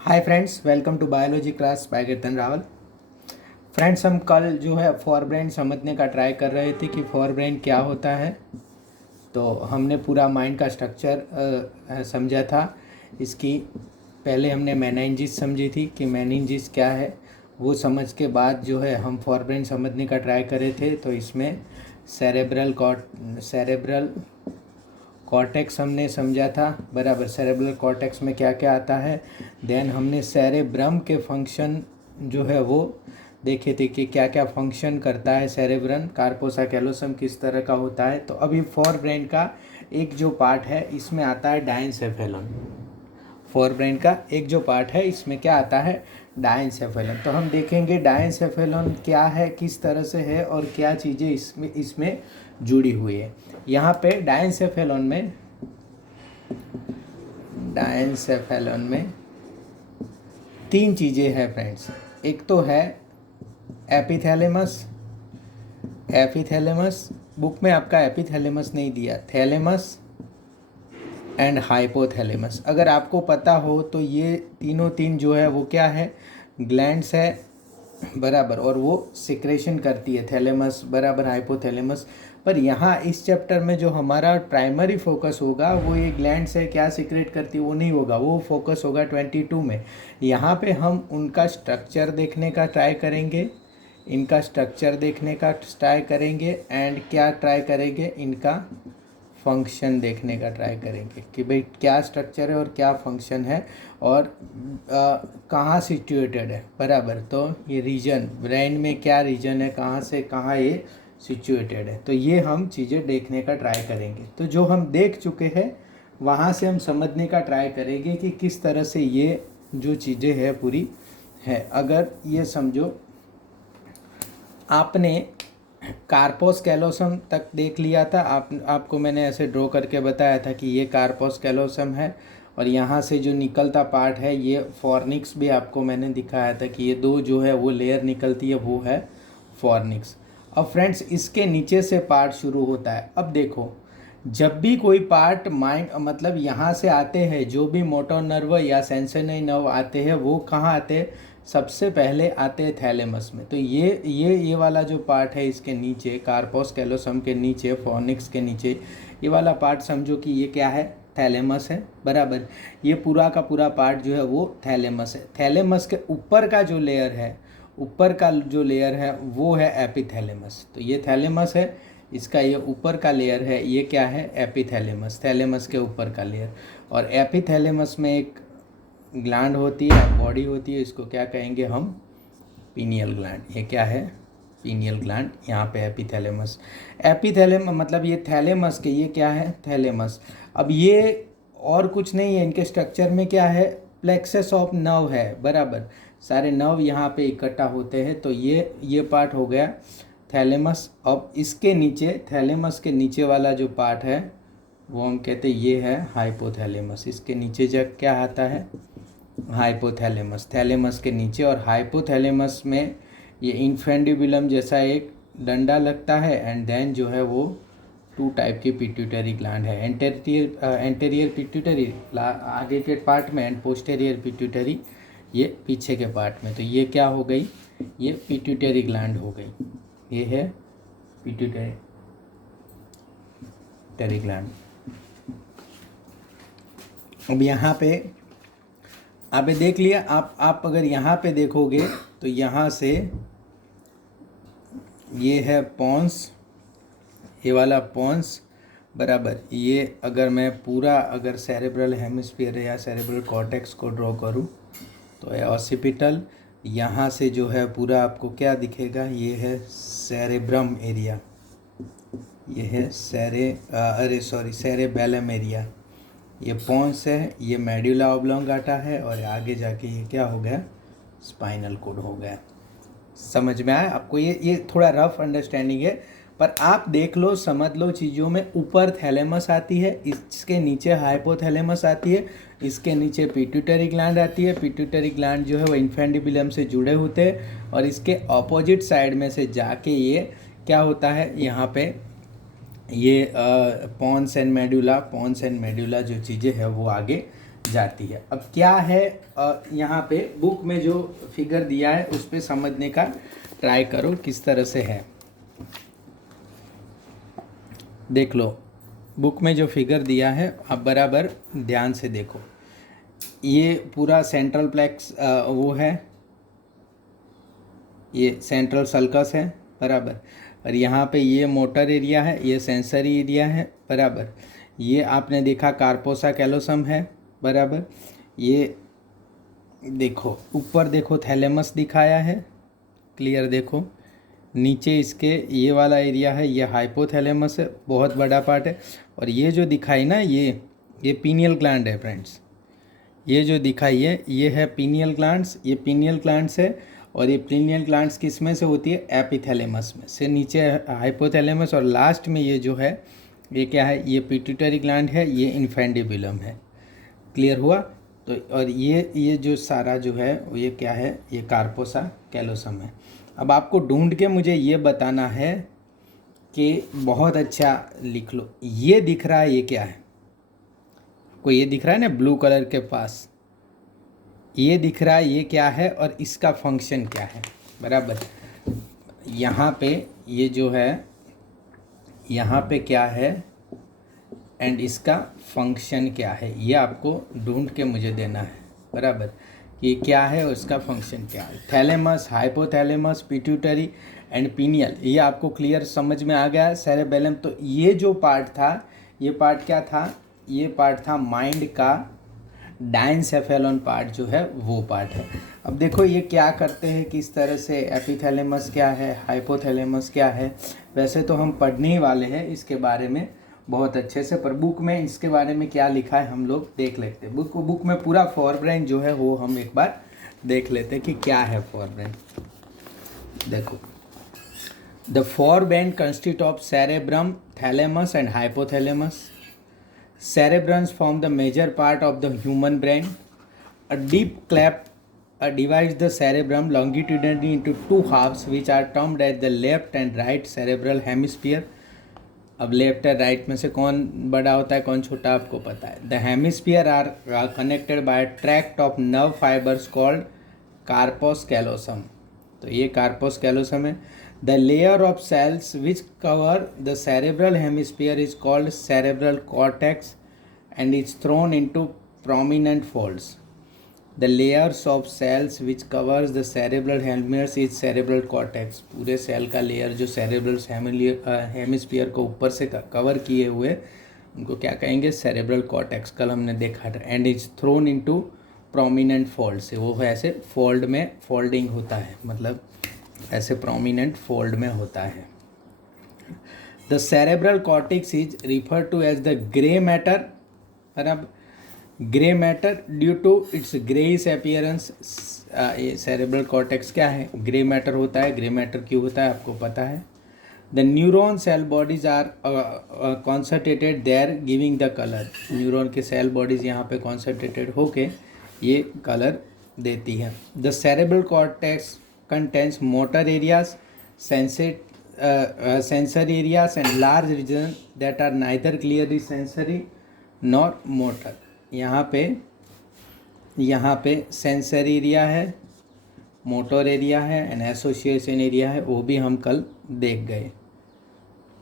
Hi friends, welcome to biology class by Kirtan Rawal. Friends, हम कल जो है फॉर ब्रेन समझने का ट्राई कर रहे थे कि फॉर ब्रेन क्या होता है। तो हमने पूरा माइंड का स्ट्रक्चर समझा था। इसकी पहले हमने मेनिंजिस समझी थी कि मेनिंजिस क्या है। वो समझ के बाद जो है हम फॉर ब्रेन समझने का ट्राई कर रहे थे। तो इसमें सेरेब्रल कॉर्टेक्स हमने समझा था, बराबर। सेरेब्रल कॉर्टेक्स में क्या क्या आता है। देन हमने सेरेब्रम के फंक्शन जो है वो देखे थे कि क्या क्या फंक्शन करता है सेरेब्रम। कार्पोसा कैलोसम किस तरह का होता है। तो अभी फॉर ब्रेन का एक जो पार्ट है इसमें आता है डायनसेफेलन। फॉर ब्रेन का एक जो पार्ट है इसमें क्या आता है, डायनसेफेलन। तो हम देखेंगे डायनसेफेलन क्या है, किस तरह से है और क्या चीज़ें इसमें जुड़ी हुई है। यहाँ पे डायनसेफेलन में तीन चीज़ें हैं फ्रेंड्स। एक तो है एपिथैलेमस। बुक में आपका एपिथैलेमस नहीं दिया, थैलेमस एंड हाइपोथैलेमस। अगर आपको पता हो तो ये तीन जो है वो क्या है, ग्लैंड्स है, बराबर। और वो सिक्रेशन करती है, थैलेमस बराबर हाइपोथैलेमस। पर यहाँ इस चैप्टर में जो हमारा प्राइमरी फोकस होगा वो ये ग्लैंड्स है क्या सिक्रेट करती है वो नहीं होगा, वो फोकस होगा 22 में। यहाँ पे हम उनका स्ट्रक्चर देखने का ट्राई करेंगे, इनका स्ट्रक्चर देखने का ट्राई करेंगे एंड क्या ट्राई करेंगे, इनका फंक्शन देखने का ट्राई करेंगे कि भाई क्या स्ट्रक्चर है और क्या फंक्शन है और कहाँ सिचुएटेड है, बराबर। तो ये रीजन ब्रेन में क्या रीजन है, कहाँ से कहाँ ये सिचुएटेड है, तो ये हम चीज़ें देखने का ट्राई करेंगे। तो जो हम देख चुके हैं वहाँ से हम समझने का ट्राई करेंगे कि किस तरह से ये जो चीज़ें हैं पूरी है। अगर ये समझो आपने कार्पोस कैलोसम तक देख लिया था, आपको मैंने ऐसे ड्रॉ करके बताया था कि ये कार्पोस कैलोसम है और यहाँ से जो निकलता पार्ट है ये फॉर्निक्स भी आपको मैंने दिखाया था कि ये दो जो है वो लेयर निकलती है, वो है फॉर्निक्स। अब फ्रेंड्स इसके नीचे से पार्ट शुरू होता है। अब देखो, जब भी कोई पार्ट माइंड मतलब यहाँ से आते हैं, जो भी मोटर नर्व या सेंसरी नर्व आते हैं वो कहाँ आते हैं, सबसे पहले आते हैं थैलेमस में। तो ये वाला जो पार्ट है इसके नीचे, कार्पोस कैलोसम के नीचे, फॉर्निक्स के नीचे, ये वाला पार्ट समझो कि ये क्या है, थैलेमस है, बराबर। ये पूरा का पूरा पार्ट जो है वो थैलेमस है। थैलेमस के ऊपर का जो लेयर है, वो है एपिथैलेमस। तो ये थैलेमस है, इसका ये ऊपर का लेयर है, ये क्या है, एपिथैलेमस, थैलेमस के ऊपर का लेयर। और एपिथैलेमस में एक ग्लैंड होती है, बॉडी होती है, इसको क्या कहेंगे हम, पीनियल ग्लैंड। ये क्या है, पीनियल ग्लैंड। यहाँ पे एपिथैलेमस मतलब ये थैलेमस के, ये क्या है, थैलेमस। अब ये और कुछ नहीं है, इनके स्ट्रक्चर में क्या है, प्लेक्सस ऑफ नर्व है, बराबर। सारे नर्व यहाँ पे इकट्ठा होते हैं। तो ये पार्ट हो गया थैलेमस। अब इसके नीचे, थैलेमस के नीचे वाला जो पार्ट है वो हम कहते हैं ये है हाइपोथैलेमस। इसके नीचे जब क्या आता है, हाइपोथैलेमस, थैलेमस के नीचे। और हाइपोथैलेमस में ये इन्फेंडिबुलम जैसा एक डंडा लगता है एंड देन जो है वो टू टाइप की पिट्यूटरी ग्लैंड है। एंटेरियर पिट्यूटरी आगे के पार्ट में एंड पोस्टेरियर पिट्यूटरी ये पीछे के पार्ट में। तो ये क्या हो गई, ये पिट्यूटरी ग्लैंड हो गई, ये है पिट्यूटरी ग्लैंड। अब यहाँ पे आपने देख लिया, आप अगर यहाँ पे देखोगे तो यहाँ से ये है पॉन्स, ये वाला पॉन्स, बराबर। ये अगर मैं पूरा अगर सेरेब्रल हेमिस्फीयर या सेरेब्रल कॉर्टेक्स को ड्रॉ करूँ तो ये ऑसिपिटल, यहाँ से जो है पूरा आपको क्या दिखेगा, ये है सेरेब्रम एरिया, ये है सेरेबेलम एरिया। ये पॉन्स है, ये मेडुला ऑब्लोंगाटा है और आगे जाके ये क्या हो गया, स्पाइनल कोड हो गया। समझ में आया आपको? ये थोड़ा रफ अंडरस्टैंडिंग है, पर आप देख लो, समझ लो चीज़ों में। ऊपर थैलेमस आती है, इसके नीचे हाइपोथैलेमस आती है, इसके नीचे पिट्यूटरी ग्लैंड आती है। पिट्यूटरी ग्लैंड जो है वो इन्फेंडिबुलम से जुड़े होते हैं और इसके ऑपोजिट साइड में से जाके ये क्या होता है, यहाँ पे ये पॉन्स एंड मेडुला जो चीज़ें हैं वो आगे जाती है। अब क्या है यहाँ पे बुक में जो फिगर दिया है उस पर समझने का ट्राई करो किस तरह से है। देख लो बुक में जो फिगर दिया है आप बराबर ध्यान से देखो। ये पूरा सेंट्रल प्लेक्स वो है, ये सेंट्रल सल्कस है बराबर, और यहाँ पे ये मोटर एरिया है, ये सेंसरी एरिया है बराबर। ये आपने देखा कार्पोसा कैलोसम है बराबर। ये देखो ऊपर देखो थैलेमस दिखाया है, क्लियर देखो। नीचे इसके ये वाला एरिया है, ये हाइपोथैलेमस है, बहुत बड़ा पार्ट है। और ये जो दिखाई ना ये पीनियल ग्लैंड है फ्रेंड्स। ये जो दिखाई है ये है पीनियल ग्लैंड्स, ये पीनियल ग्लैंड्स है। और ये पीनियल ग्लैंड्स किस में से होती है? एपिथैलेमस में से। नीचे हाइपोथैलेमस और लास्ट में ये जो है ये क्या है? ये पिट्यूटरी ग्लैंड है, ये इन्फेंडिबुलम है। क्लियर हुआ? तो और ये जो सारा जो है ये क्या है? ये कार्पोसा कैलोसम है। अब आपको ढूंढ के मुझे ये बताना है कि बहुत अच्छा लिख लो, ये दिख रहा है ये क्या है? आपको ये दिख रहा है ना ब्लू कलर के पास, ये दिख रहा है ये क्या है और इसका फंक्शन क्या है बराबर। यहाँ पे ये जो है यहाँ पे क्या है एंड इसका फंक्शन क्या है, ये आपको ढूंढ के मुझे देना है बराबर। ये क्या है और इसका फंक्शन क्या है। Thalamus, hypothalamus, pituitary and pineal, ये आपको क्लियर समझ में आ गया। सेरेबेलम, तो ये जो पार्ट था ये पार्ट क्या था? ये पार्ट था माइंड का डायनसेफेलॉन पार्ट जो है वो पार्ट है। अब देखो ये क्या करते हैं किस तरह से, एपिथैलेमस क्या है, हाइपोथैलेमस क्या है। वैसे तो हम पढ़ने ही वाले हैं इसके बारे में बहुत अच्छे से, पर बुक में इसके बारे में क्या लिखा है हम लोग देख लेते हैं। बुक में पूरा फोरब्रेन जो है वो हम एक बार देख लेते हैं कि क्या है फोरब्रेन। देखो, the forebrain consist of cerebrum, thalamus and hypothalamus. Cerebrums form the major part of the human brain. A deep cleft divides the cerebrum longitudinally into two halves, which are termed as the left and right cerebral hemisphere. अब left और right में से कौन बड़ा होता है कौन छोटा आपको पता है। The hemisphere are connected by tract of nerve fibres called corpus callosum. तो ये कार्पस कैलोसम है। The layer of cells which cover the cerebral hemisphere is called cerebral cortex and is thrown into prominent folds. The layers of cells which covers the cerebral hemisphere is cerebral cortex. पूरे cell का layer जो cerebral hemisphere को ऊपर से cover किए हुए उनको क्या कहेंगे? Cerebral cortex. कल हमने देखा था। And is throne into prominent fold से, वो ऐसे फोल्ड में फोल्डिंग होता है, मतलब ऐसे प्रोमिनेंट फोल्ड में होता है। The cerebral cortex is refer to as the grey matter. अब grey matter due to its greyish appearance. ये सेरेब्रल कॉर्टेक्स क्या है? ग्रे मैटर होता है। ग्रे मैटर क्यों होता है आपको पता है। The neuron cell bodies are concentrated there giving the colour. Neuron के सेल बॉडीज यहाँ पे कॉन्सनट्रेटेड होके ये कलर देती है। The cerebral cortex contains motor areas, sensory areas and large region that are neither clearly sensory nor motor. यहाँ पे sensory area है, मोटर एरिया है एंड एसोसिएशन एरिया है, वो भी हम कल देख गए।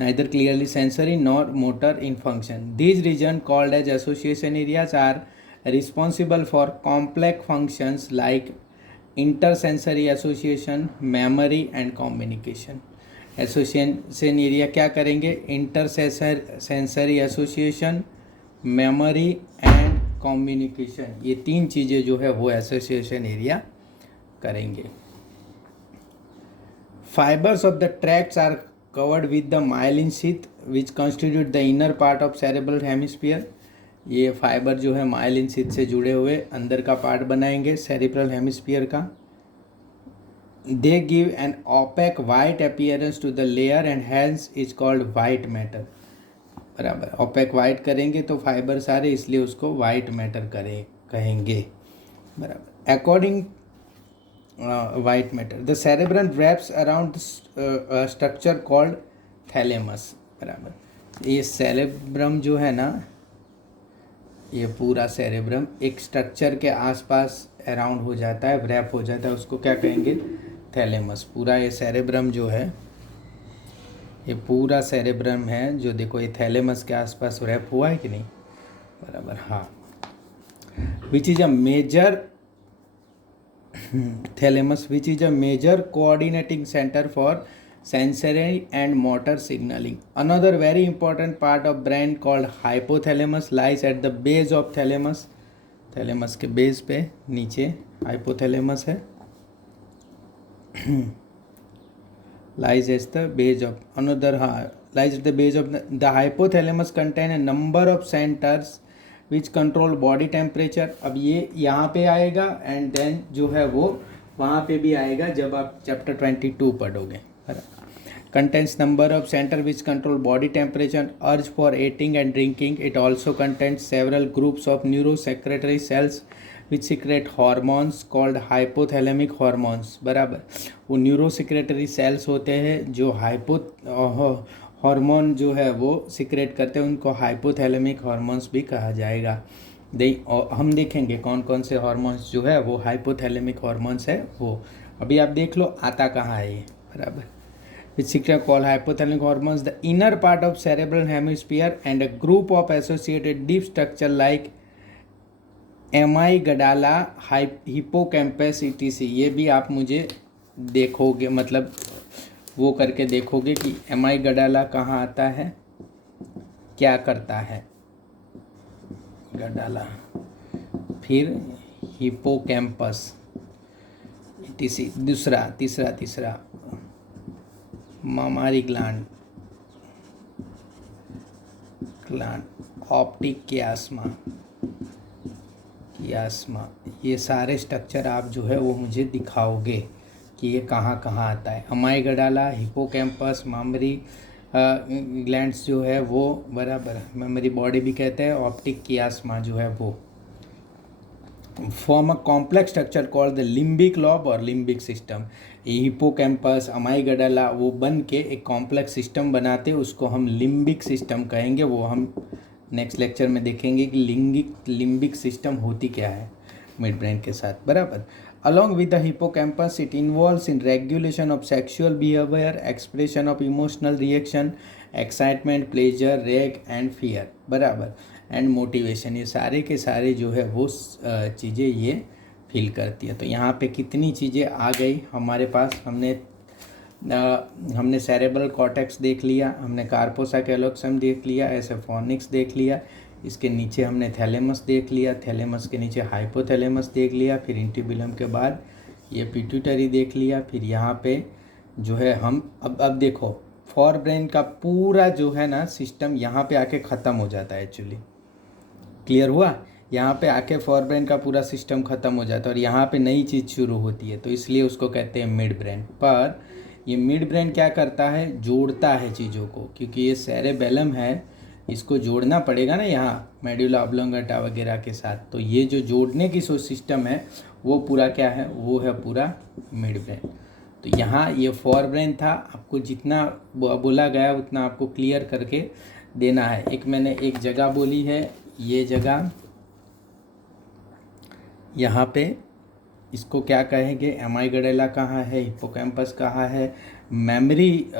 Neither clearly sensory nor motor in function. These reason called as association areas are responsible for complex functions like intersensory association, memory and communication. Association area क्या करेंगे? Intersensory association, memory and communication, ये तीन चीज़ें जो है वो association area करेंगे। Fibres of the tracts are covered with the myelin sheath which constitute the inner part of cerebral hemisphere. ये फाइबर जो है माइलिन शीथ से जुड़े हुए अंदर का पार्ट बनाएंगे सेरेब्रल हेमिस्फीयर का। They give an opaque white appearance to the layer and hence is called white matter. बराबर, ओपेक वाइट करेंगे तो फाइबर सारे, इसलिए उसको वाइट मैटर कहेंगे बराबर। According white matter the cerebrum wraps around structure called thalamus बराबर। ये सेरेब्रम जो है ना ये पूरा सेरेब्रम एक स्ट्रक्चर के आसपास अराउंड हो जाता है, रैप हो जाता है, उसको क्या कहेंगे? थैलेमस। पूरा ये सेरेब्रम जो है, ये पूरा सेरेब्रम है जो देखो ये थैलेमस के आसपास रैप हुआ है कि नहीं? बराबर, हाँ। Which is a major thalamus which is a major coordinating centre for sensory and motor signaling. Another very important part of brain called hypothalamus lies at the base of thalamus. Thalamus के base पे नीचे hypothalamus है। lies at the base of another lies at the base of the hypothalamus contain a number of centers which control body temperature. अब ये यहाँ पे आएगा and then जो है वो वहाँ पे भी आएगा जब आप चैप्टर 22 पढ़ोगे। Contains number of center which control body temperature, urge for eating and drinking. It also contains several groups of neurosecretory cells which secrete hormones called hypothalamic hormones. बराबर, वो न्यूरोसेक्रेटरी सेल्स होते हैं जो हार्मोन जो है वो secrete करते हैं, उनको हाइपोथैलेमिक हार्मोन्स भी कहा जाएगा। हम देखेंगे कौन कौन से हार्मोन्स जो है वो हाइपोथैलेमिक हार्मोन्स है वो। अभी आप देख लो आता कहाँ है ये। बराबर, which secrete called hypothalamic hormones, the inner part of cerebral hemisphere and a group of associated deep structure like amygdala, hippocampus etc. ये भी आप मुझे देखोगे, मतलब वो करके देखोगे कि amygdala कहाँ आता है, क्या करता है गडाला, फिर हिपोकैम्पस etc. तीसरा मामारी ग्लैंड, ऑप्टिक कियास्मा, ये सारे स्ट्रक्चर आप जो है वो मुझे दिखाओगे कि ये कहाँ कहाँ आता है। अमाइगडाला, हिपोकैम्पस, मामरी ग्लैंड्स जो है वो, बराबर, मेमोरी बॉडी भी कहते हैं, ऑप्टिक कियास्मा जो है वो form a complex structure called the limbic lobe और लिम्बिक सिस्टम। हिपोकैम्पस, अमाइगडाला वो बन के एक कॉम्प्लेक्स सिस्टम बनाते, उसको हम लिम्बिक सिस्टम कहेंगे। वो हम नेक्स्ट लेक्चर में देखेंगे कि लिम्बिक सिस्टम होती क्या है मिड ब्रेन के साथ। बराबर, along with the hippocampus it involves in regulation of sexual behaviour, expression of emotional reaction, excitement, pleasure, रेग एंड फियर, बराबर, एंड मोटिवेशन। ये सारे के सारे जो है वो चीज़ें ये फील करती है। तो यहाँ पे कितनी चीज़ें आ गई हमारे पास। हमने सेरेब्रल कॉर्टेक्स देख लिया, हमने कार्पोसा कैलोक्सम देख लिया, एसेफोनिक्स देख लिया, इसके नीचे हमने थैलेमस देख लिया, थैलेमस के नीचे हाइपोथैलेमस देख लिया, फिर इंटिबुलम के बाद ये पिट्यूटरी देख लिया, फिर यहाँ पे जो है हम अब देखो फॉर ब्रेन का पूरा जो है ना सिस्टम यहाँ पे आके ख़त्म हो जाता है। एक्चुअली क्लियर हुआ? यहाँ पे आके फॉर ब्रेन का पूरा सिस्टम ख़त्म हो जाता है और यहाँ पे नई चीज़ शुरू होती है, तो इसलिए उसको कहते हैं मिड ब्रेन। पर ये मिड ब्रेन क्या करता है, जोड़ता है चीज़ों को, क्योंकि ये सेरेबेलम है, इसको जोड़ना पड़ेगा ना यहाँ मेडुला ऑब्लोंगेटा वगैरह के साथ। तो ये जो जोड़ने की सिस्टम है वो पूरा क्या है, वो है पूरा मिड ब्रेन। तो यहाँ ये फॉर ब्रेन था, आपको जितना बोला गया उतना आपको क्लियर करके देना है। एक मैंने एक जगह बोली है, ये जगह यहाँ पे इसको क्या कहेंगे, एमाइगडाला कहाँ है, हिपोकैम्पस कहाँ है, मेमोरी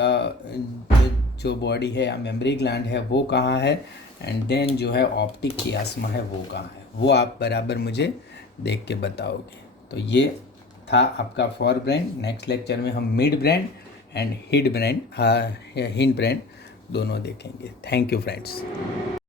जो बॉडी है या मेमोरी ग्लैंड है वो कहाँ है, एंड देन जो है ऑप्टिक कियास्मा है वो कहाँ है, वो आप बराबर मुझे देख के बताओगे। तो ये था आपका फॉर ब्रेन। नेक्स्ट लेक्चर में हम mid brain and hind brain दोनों देखेंगे। Thank you friends.